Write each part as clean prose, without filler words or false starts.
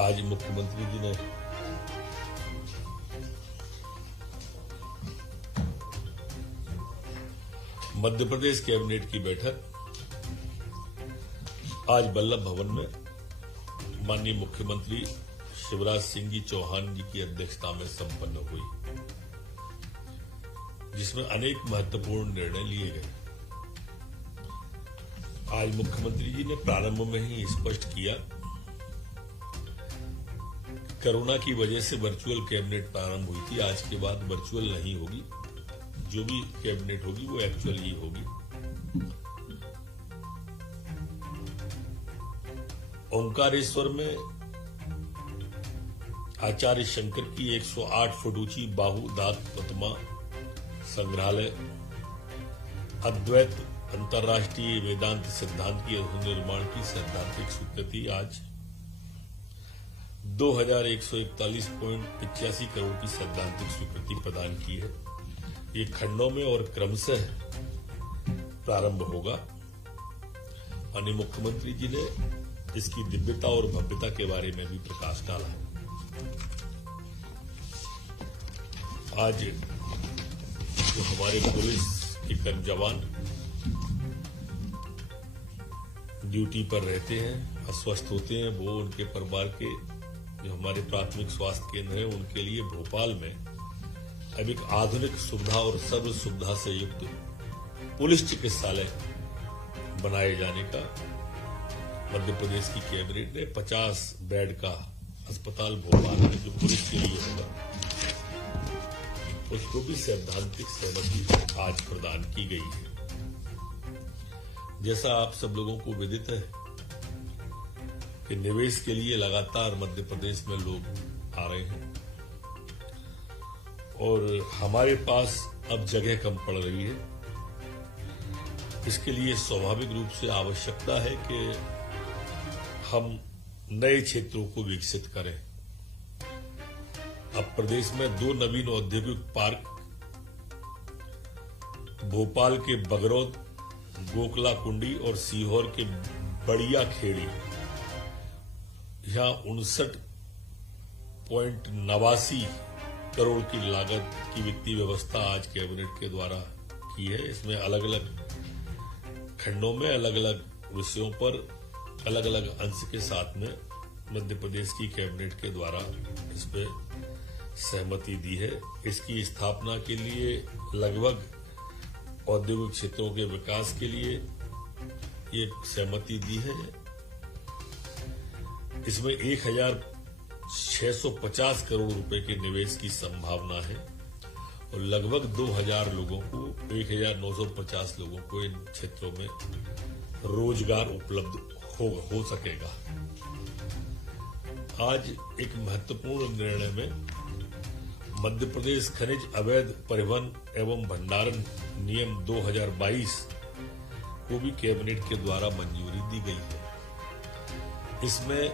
आज मुख्यमंत्री जी ने मध्य प्रदेश कैबिनेट की बैठक आज वल्लभ भवन में माननीय मुख्यमंत्री शिवराज सिंह जी चौहान जी की अध्यक्षता में संपन्न हुई, जिसमें अनेक महत्वपूर्ण निर्णय लिए गए। आज मुख्यमंत्री जी ने प्रारंभ में ही स्पष्ट किया, कोरोना की वजह से वर्चुअल कैबिनेट प्रारंभ हुई थी, आज के बाद वर्चुअल नहीं होगी, जो भी कैबिनेट होगी वो एक्चुअल ही होगी। ओंकारेश्वर में आचार्य शंकर की 108 फुट ऊंची बाहु दात प्रतिमा संग्रहालय, अद्वैत अंतर्राष्ट्रीय वेदांत सिद्धांत की निर्माण की सैद्धांतिक स्वीकृति आज 2141.85 करोड़ की सैद्धांतिक स्वीकृति प्रदान की है। ये खंडों में और क्रमशः प्रारंभ होगा। माननीय मुख्यमंत्री जी ने इसकी दिव्यता और भव्यता के बारे में भी प्रकाश डाला है। आज जो हमारे पुलिस के जवान ड्यूटी पर रहते हैं, अस्वस्थ होते हैं, वो उनके परिवार के जो हमारे प्राथमिक स्वास्थ्य केंद्र है उनके लिए भोपाल में अब एक आधुनिक सुविधा और सर्व सुविधा से युक्त पुलिस चिकित्सालय बनाए जाने का मध्य प्रदेश की कैबिनेट ने 50 बेड का अस्पताल भोपाल में जो पुलिस के लिए होगा उसको भी सैद्धांतिक सहमति आज प्रदान की गई है। जैसा आप सब लोगों को विदित है कि निवेश के लिए लगातार मध्य प्रदेश में लोग आ रहे हैं और हमारे पास अब जगह कम पड़ रही है। इसके लिए स्वाभाविक रूप से आवश्यकता है कि हम नए क्षेत्रों को विकसित करें। अब प्रदेश में 2 नवीन औद्योगिक पार्क भोपाल के बगरौद, गोकला कुंडी और सीहोर के बढ़िया खेड़ी, यहां 59.89 करोड़ की लागत की वित्तीय व्यवस्था आज कैबिनेट के द्वारा की है। इसमें अलग अलग खंडों में अलग अलग विषयों पर अलग अलग अंश के साथ में मध्य प्रदेश की कैबिनेट के द्वारा इस पे सहमति दी है। इसकी स्थापना के लिए लगभग औद्योगिक क्षेत्रों के विकास के लिए ये सहमति दी है। इसमें 1650 करोड़ रुपए के निवेश की संभावना है और लगभग 2000 लोगों को 1950 लोगों को इन क्षेत्रों में रोजगार उपलब्ध हो सकेगा। आज एक महत्वपूर्ण निर्णय में मध्य प्रदेश खनिज अवैध परिवहन एवं भंडारण नियम 2022 को भी कैबिनेट के द्वारा मंजूरी दी गई है। इसमें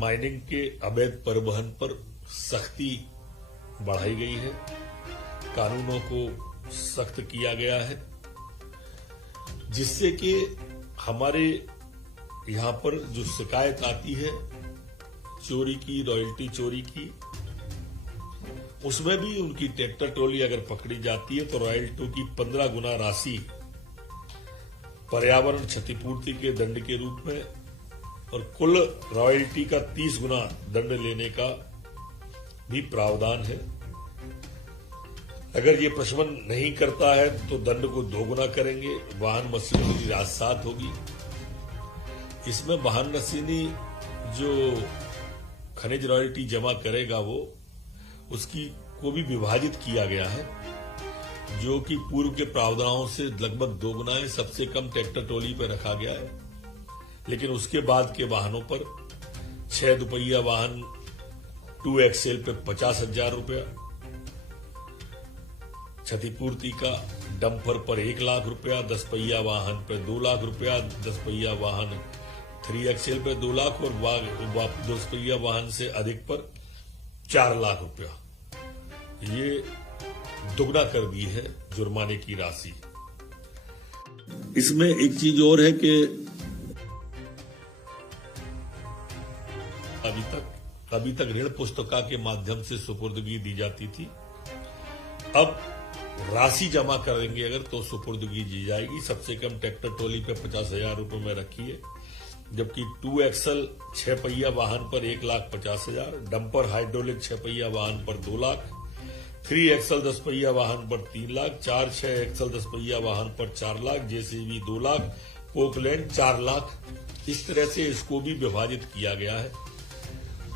माइनिंग के अवैध परिवहन पर सख्ती बढ़ाई गई है, कानूनों को सख्त किया गया है, जिससे कि हमारे यहां पर जो शिकायत आती है चोरी की, रॉयल्टी चोरी की, उसमें भी उनकी ट्रैक्टर ट्रॉली अगर पकड़ी जाती है तो रॉयल्टी की 15 गुना राशि पर्यावरण क्षतिपूर्ति के दंड के रूप में और कुल रॉयल्टी का 30 गुना दंड लेने का भी प्रावधान है। अगर ये प्रशमन नहीं करता है तो दंड को 2 गुना करेंगे। वाहन मशीनों की राजसात होगी। इसमें वाहन मशीनी जो खनिज रॉयल्टी जमा करेगा वो उसकी को भी विभाजित किया गया है, जो कि पूर्व के प्रावधानों से लगभग 2 गुना है। सबसे कम ट्रैक्टर ट्रॉली पर रखा गया है, लेकिन उसके बाद के वाहनों पर 6 दुपहिया वाहन 2 एक्सेल पे 50,000 रुपया, क्षतिपूर्ति का डंपर पर 1 लाख रुपया, 10 पहिया वाहन पर 2 लाख रुपया, 10 पहिया वाहन 3 एक्सेल पे 2 लाख और 10 पहिया वाहन से अधिक पर 4 लाख रुपया, ये दुगना कर दी है जुर्माने की राशि। इसमें एक चीज और है कि अभी तक ऋण पुस्तिका के माध्यम से सुपुर्दगी दी जाती थी। अब राशि जमा करेंगे अगर तो सुपुर्दगी दी जाएगी। सबसे कम ट्रैक्टर ट्रॉली पे 50,000 रुपए में रखी है, जबकि 2 एक्सल 6 पहिया वाहन पर 1,50,000, डंपर हाइड्रोलिक 6 पहिया वाहन पर 2 लाख, 3 एक्सल 10 पहिया वाहन पर 3 लाख, 4-6 एक्सल 10 पहिया वाहन पर 4 लाख, जेसीबी 2 लाख, पोकलैंड 4 लाख। इस तरह से इसको भी विभाजित किया गया है।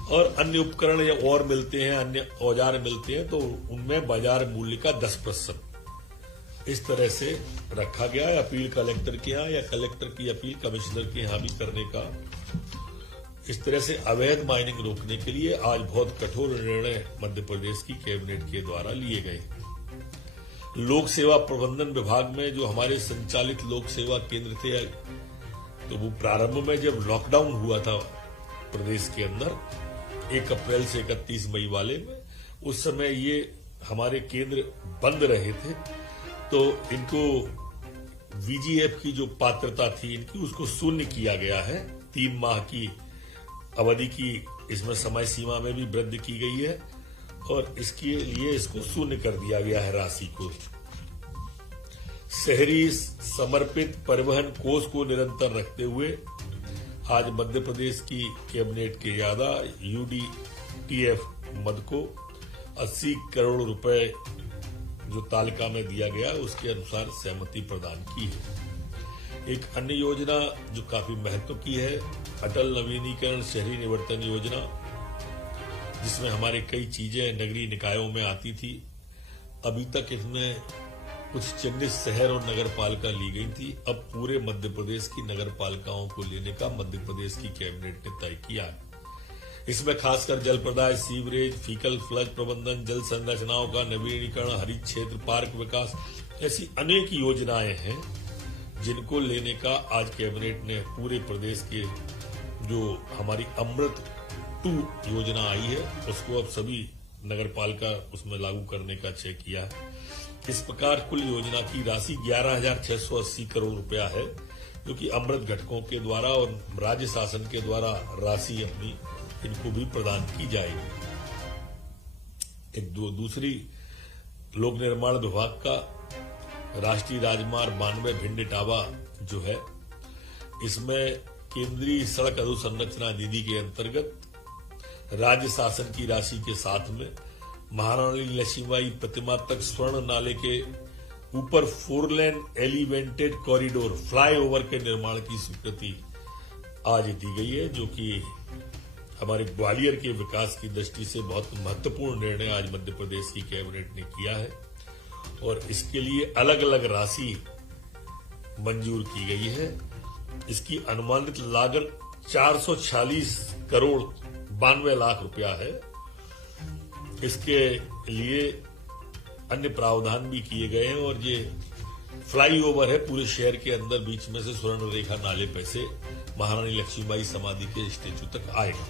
और अन्य उपकरण या और मिलते हैं, अन्य औजार मिलते हैं, तो उनमें बाजार मूल्य का 10% इस तरह से रखा गया है। अपील कलेक्टर के यहाँ या कलेक्टर की अपील कमिश्नर के यहाँ भी करने का। इस तरह से अवैध माइनिंग रोकने के लिए आज बहुत कठोर निर्णय मध्य प्रदेश की कैबिनेट के द्वारा लिए गए। लोक सेवा प्रबंधन विभाग में जो हमारे संचालित लोक सेवा केंद्र थे, तो वो प्रारंभ में जब लॉकडाउन हुआ था प्रदेश के अंदर 1 अप्रैल से 31 मई वाले में, उस समय ये हमारे केंद्र बंद रहे थे, तो इनको वीजीएफ की जो पात्रता थी इनकी, उसको शून्य किया गया है। 3 माह की अवधि की इसमें समय सीमा में भी वृद्धि की गई है और इसके लिए इसको शून्य कर दिया गया है राशि को। शहरी समर्पित परिवहन कोष को निरंतर रखते हुए आज मध्य प्रदेश की कैबिनेट के ज्यादा यूडीटीएफ मद को 80 करोड़ रुपए जो तालिका में दिया गया उसके अनुसार सहमति प्रदान की है। एक अन्य योजना जो काफी महत्व की है, अटल नवीनीकरण शहरी निवर्तन योजना, जिसमें हमारे कई चीजें नगरीय निकायों में आती थी। अभी तक इसमें कुछ चिन्हित शहर और नगर पालिका ली गई थी। अब पूरे मध्य प्रदेश की नगर पालिकाओं को लेने का मध्य प्रदेश की कैबिनेट ने तय किया है। इसमें खासकर जल प्रदाय, सीवरेज, फीकल फ्लड प्रबंधन, जल संरचनाओं का नवीनीकरण, हरित क्षेत्र, पार्क विकास, ऐसी अनेक योजनाएं हैं जिनको लेने का आज कैबिनेट ने पूरे प्रदेश के जो हमारी अमृत 2 योजना आई है उसको अब सभी नगर पालिका उसमें लागू करने का तय किया है। इस प्रकार कुल योजना की राशि 11,680 करोड़ रुपया है, जो कि अमृत घटकों के द्वारा और राज्य शासन के द्वारा राशि अपनी इनको भी प्रदान की जाएगी। एक दूसरी लोक निर्माण विभाग का राष्ट्रीय राजमार्ग 92 भिंड इटावा जो है, इसमें केंद्रीय सड़क अधोसंरचना निधि के अंतर्गत राज्य शासन की राशि के साथ में महारानी लक्ष्मीबाई प्रतिमा तक स्वर्ण नाले के ऊपर 4 लेन एलिवेटेड कॉरिडोर फ्लाईओवर के निर्माण की स्वीकृति आज दी गई है, जो कि हमारे ग्वालियर के विकास की दृष्टि से बहुत महत्वपूर्ण निर्णय आज मध्य प्रदेश की कैबिनेट ने किया है और इसके लिए अलग अलग राशि मंजूर की गई है। इसकी अनुमानित लागत 446 करोड़ 92 लाख रुपया है। इसके लिए अन्य प्रावधान भी किए गए हैं और ये फ्लाईओवर है पूरे शहर के अंदर, बीच में से स्वर्ण रेखा नाले पे से महारानी लक्ष्मीबाई समाधि के स्टेचू तक आएगा।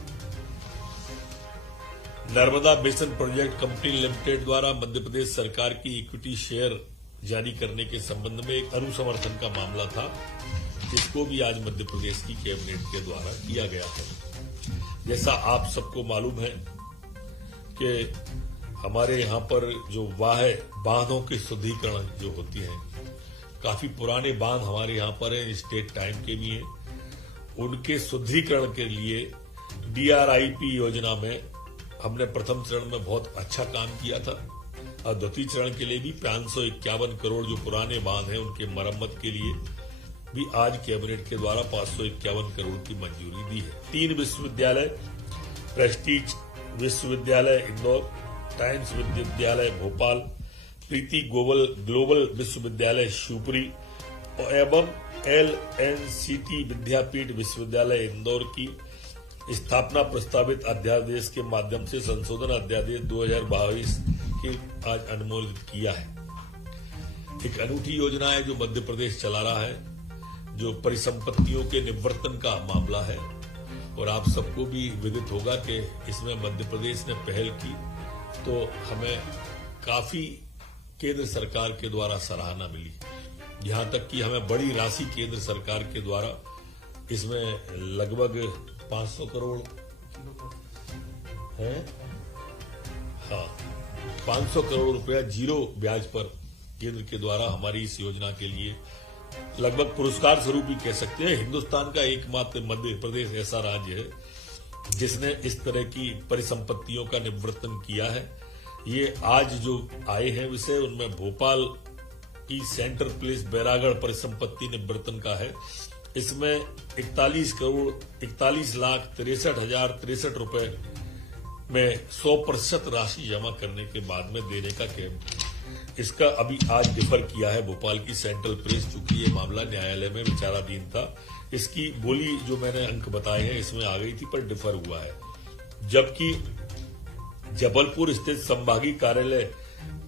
Narmada basin project company limited द्वारा मध्य प्रदेश सरकार की इक्विटी शेयर जारी करने के संबंध में एक अनुसमर्थन का मामला था, जिसको भी आज मध्य प्रदेश की कैबिनेट के द्वारा किया गया है। जैसा आप सबको मालूम है कि हमारे यहाँ पर जो बांधों की शुद्धिकरण जो होती है, काफी पुराने बांध हमारे यहाँ पर हैं, स्टेट टाइम के भी हैं, उनके शुद्धिकरण के लिए डीआरआईपी योजना में हमने प्रथम चरण में बहुत अच्छा काम किया था और द्वितीय चरण के लिए भी 551 करोड़ जो पुराने बांध हैं उनके मरम्मत के लिए भी आज कैबिनेट के द्वारा 551 करोड़ की मंजूरी दी है। 3 विश्वविद्यालय, प्रेस्टीज विश्वविद्यालय इंदौर, टाइम्स विश्वविद्यालय भोपाल, प्रीति ग्लोबल विश्वविद्यालय शिवपुरी एवं LNCT विद्यापीठ विश्वविद्यालय इंदौर की स्थापना प्रस्तावित अध्यादेश के माध्यम से संशोधन अध्यादेश 2022 के आज अनुमोदित किया है। एक अनूठी योजना है जो मध्य प्रदेश चला रहा है, जो परिसंपत्तियों के निवर्तन का मामला है और आप सबको भी विदित होगा कि इसमें मध्य प्रदेश ने पहल की तो हमें काफी केंद्र सरकार के द्वारा सराहना मिली। यहां तक कि हमें बड़ी राशि केंद्र सरकार के द्वारा इसमें लगभग 500 करोड़ है। हाँ, 500 करोड़ रुपया जीरो ब्याज पर केंद्र के द्वारा हमारी इस योजना के लिए लगभग पुरस्कार स्वरूप ही कह सकते हैं। हिंदुस्तान का एकमात्र मध्य प्रदेश ऐसा राज्य है जिसने इस तरह की परिसंपत्तियों का निवर्तन किया है। ये आज जो आए हैं विषय, उनमें भोपाल की सेंट्रल प्लेस बैरागढ़ परिसंपत्ति निवर्तन का है। इसमें 41,41,63,063 रुपए में 100% राशि जमा करने के बाद में देने का कैंप, इसका अभी आज डिफर किया है भोपाल की सेंट्रल प्रेस, चूंकि ये मामला न्यायालय में विचाराधीन था। इसकी बोली जो मैंने अंक बताए हैं इसमें आ गई थी, पर डिफर हुआ है। जबकि जबलपुर स्थित संभागीय कार्यालय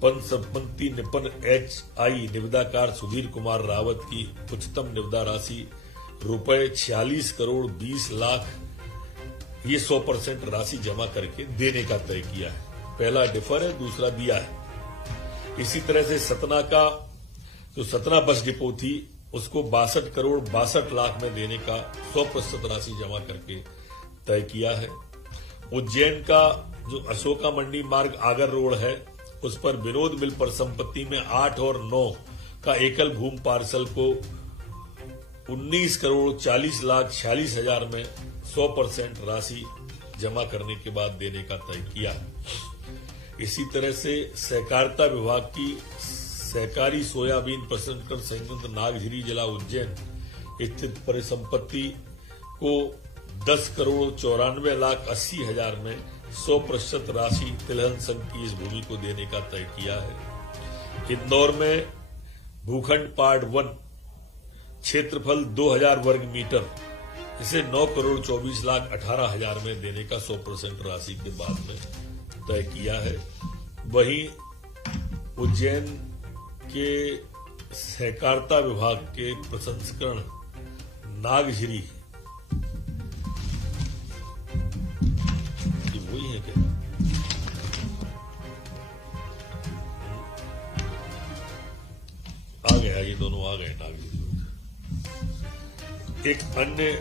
पंचसंपत्ति निपन HI निविदाकार सुधीर कुमार रावत की उच्चतम निविदा राशि रुपए 46 करोड़ 20 लाख, ये 100% राशि जमा करके देने का तय किया है। पहला डिफर है, दूसरा दिया है। इसी तरह से सतना का जो सतना बस डिपो थी उसको 62 करोड़ 62 लाख में देने का 100% राशि जमा करके तय किया है। उज्जैन का जो अशोका मंडी मार्ग आगर रोड है उस पर विनोद मिल पर संपत्ति में 8 और 9 का एकल भूमि पार्सल को 19 करोड़ 40 लाख 46 हजार में 100% राशि जमा करने के बाद देने का तय किया। इसी तरह से सहकारिता विभाग की सहकारी सोयाबीन प्रसंस्करण संयंत्र नागझिरी जिला उज्जैन स्थित परिसंपत्ति को 10 करोड़ 94 लाख 80 हजार में 100% राशि तिलहन संघ की इस भूमि को देने का तय किया है। इंदौर में भूखंड पार्ट 1 क्षेत्रफल 2000 वर्ग मीटर, इसे 9 करोड़ 24 लाख 18 हजार में देने का 100% राशि के बाद में तय किया है। वहीं उज्जैन के सहकारिता विभाग के प्रसंस्करण नागझिरी, वही है क्या? आ गया, ये दोनों आ गए नागझिरी। एक अन्य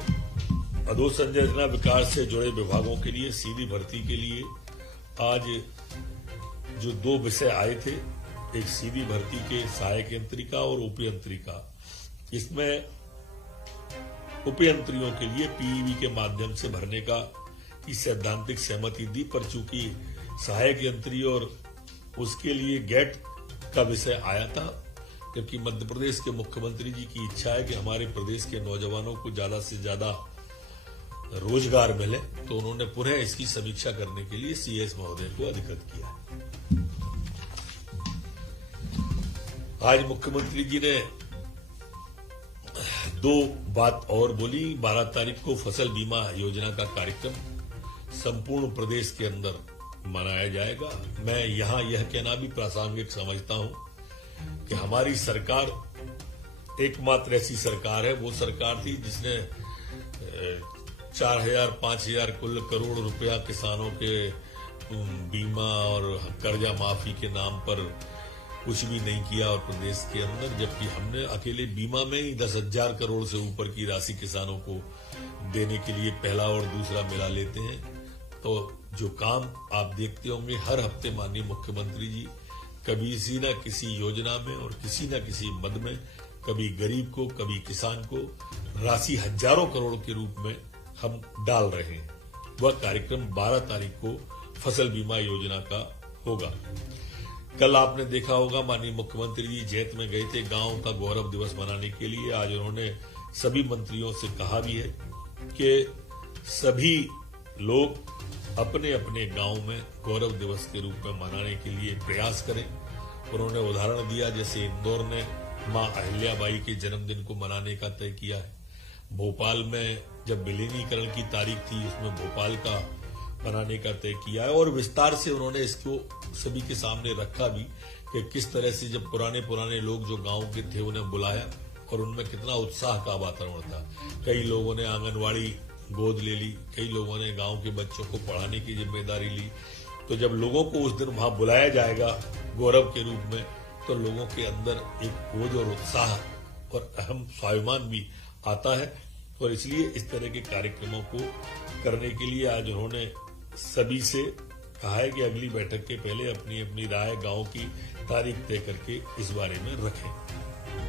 अधोसंरचना विकास से जुड़े विभागों के लिए सीधी भर्ती के लिए आज जो 2 विषय आए थे, एक सीधी भर्ती के सहायक यंत्रिका और उपयंत्रिका। इसमें उपयंत्रियों के लिए पीईबी के माध्यम से भरने का की सैद्धांतिक सहमति दी, पर चूंकि सहायक यंत्री और उसके लिए गेट का विषय आया था, जबकि मध्य प्रदेश के मुख्यमंत्री जी की इच्छा है कि हमारे प्रदेश के नौजवानों को ज्यादा से ज्यादा रोजगार मिले, तो उन्होंने पुनः इसकी समीक्षा करने के लिए सीएस महोदय को अधिकृत किया। आज मुख्यमंत्री जी ने 2 बात और बोली। 12 तारीख को फसल बीमा योजना का कार्यक्रम संपूर्ण प्रदेश के अंदर मनाया जाएगा। मैं यहां यह कहना भी प्रासंगिक समझता हूं कि हमारी सरकार एकमात्र ऐसी सरकार है, वो सरकार थी जिसने 4,000-5,000 कुल करोड़ रुपया किसानों के बीमा और कर्जा माफी के नाम पर कुछ भी नहीं किया और प्रदेश के अंदर, जबकि हमने अकेले बीमा में ही 10,000 करोड़ से ऊपर की राशि किसानों को देने के लिए पहला और दूसरा मिला लेते हैं। तो जो काम आप देखते होंगे हर हफ्ते माननीय मुख्यमंत्री जी कभी किसी न किसी योजना में और किसी न किसी मद में कभी गरीब को कभी किसान को राशि हजारों करोड़ के रूप में हम डाल रहे हैं। वह कार्यक्रम 12 तारीख को फसल बीमा योजना का होगा। कल आपने देखा होगा माननीय मुख्यमंत्री जी जैत में गए थे गांव का गौरव दिवस मनाने के लिए। आज उन्होंने सभी मंत्रियों से कहा भी है कि सभी लोग अपने अपने गांव में गौरव दिवस के रूप में मनाने के लिए प्रयास करें। उन्होंने उदाहरण दिया, जैसे इंदौर ने मां अहिल्याबाई के जन्मदिन को मनाने का तय किया है। भोपाल में जब विलीनीकरण की तारीख थी उसमें भोपाल का मनाने का तय किया है और विस्तार से उन्होंने इसको सभी के सामने रखा भी कि किस तरह से जब पुराने लोग जो गांव के थे उन्हें बुलाया और उनमें कितना उत्साह का वातावरण था। कई लोगों ने आंगनवाड़ी गोद ले ली, कई लोगों ने गांव के बच्चों को पढ़ाने की जिम्मेदारी ली। तो जब लोगों को उस दिन वहां बुलाया जाएगा गौरव के रूप में, तो लोगों के अंदर एक बोझ और उत्साह और अहम स्वाभिमान भी आता है। और इसलिए इस तरह के कार्यक्रमों को करने के लिए आज उन्होंने सभी से कहा है कि अगली बैठक के पहले अपनी अपनी राय गांव की तारीख तय करके इस बारे में रखें।